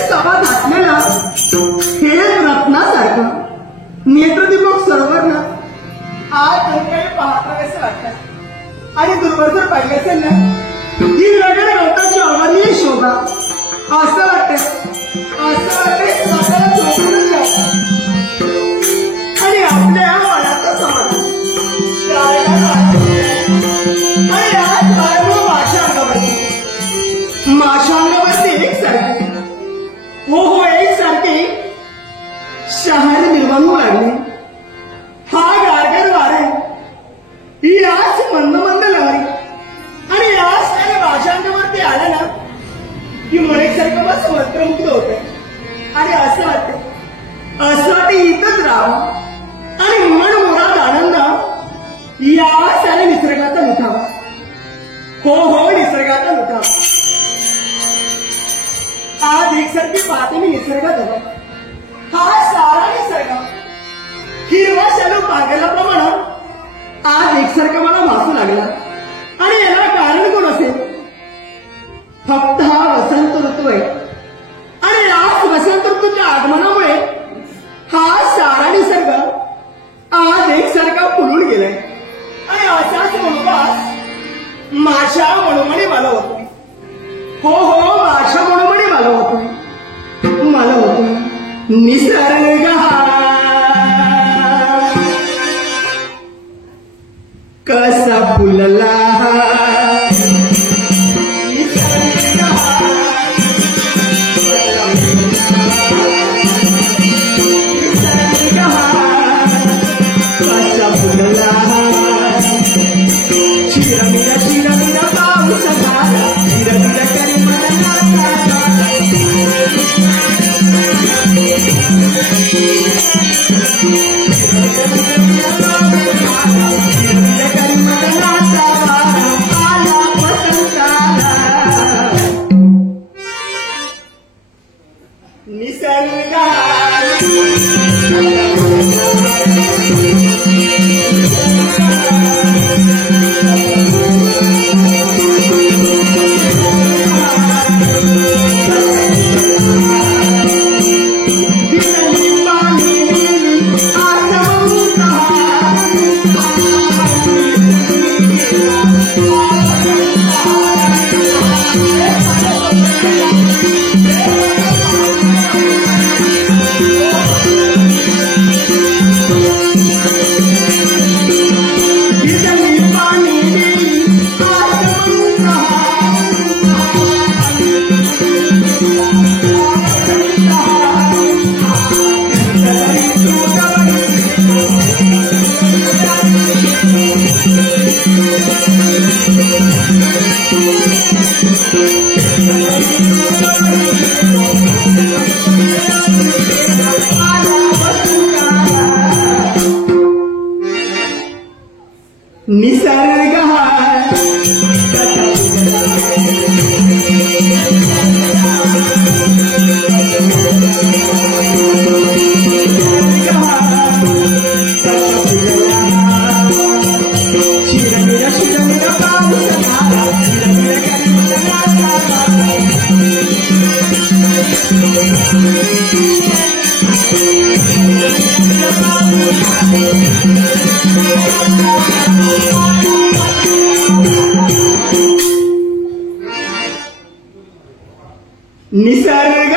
सभा घातलेलं हे रत्नासारखं नेत्रदीपक सरोवर ना आज काही पाहतावेसे वाटतात आणि दूरवर जर पाहिजे असेल ना ही लगेच गवताची अवर्णीय शोभा असं वाटतं स्वतःला झोपूनच जावं आणि आपल्या मनाचं समाधान आणि आज बाळगो माझ्या अंगावरती एकसारखी हो एकसारखी शहर निर्माणू लागली हा गारगर वारे ही आज मंद मंद लहरी आणि आज त्याने माझ्या अंगावरती आलं ना की मन एकसारखं बस मंत्रमुग्ध होत आणि असं वाटतं इथंच राहावं आणि मन मुराद आनंद या त्याने निसर्गाचा लुटावा हो निसर्गाचा लुटावा आज एकसारखी पाहते मी निसर्गात हा सारा निसर्ग हिरवा शालू पागल्याप्रमाणे आज एकसारखा मला भासू लागला आणि याला कारण कोण असेल फक्त हा वसंत ऋतू आहे आणि आज वसंत ऋतूच्या आगमनामुळे हा सारा निसर्ग आज एकसारखा फुलून गेलाय आणि असाच मनोभास माझ्या मनोमणी मला होतोय हो माझ्या मनोमणी मला होतोय निसर्ग कसा फुलला चिरमिरा पाऊस झाला चिरमिरा करी मला निसर्ग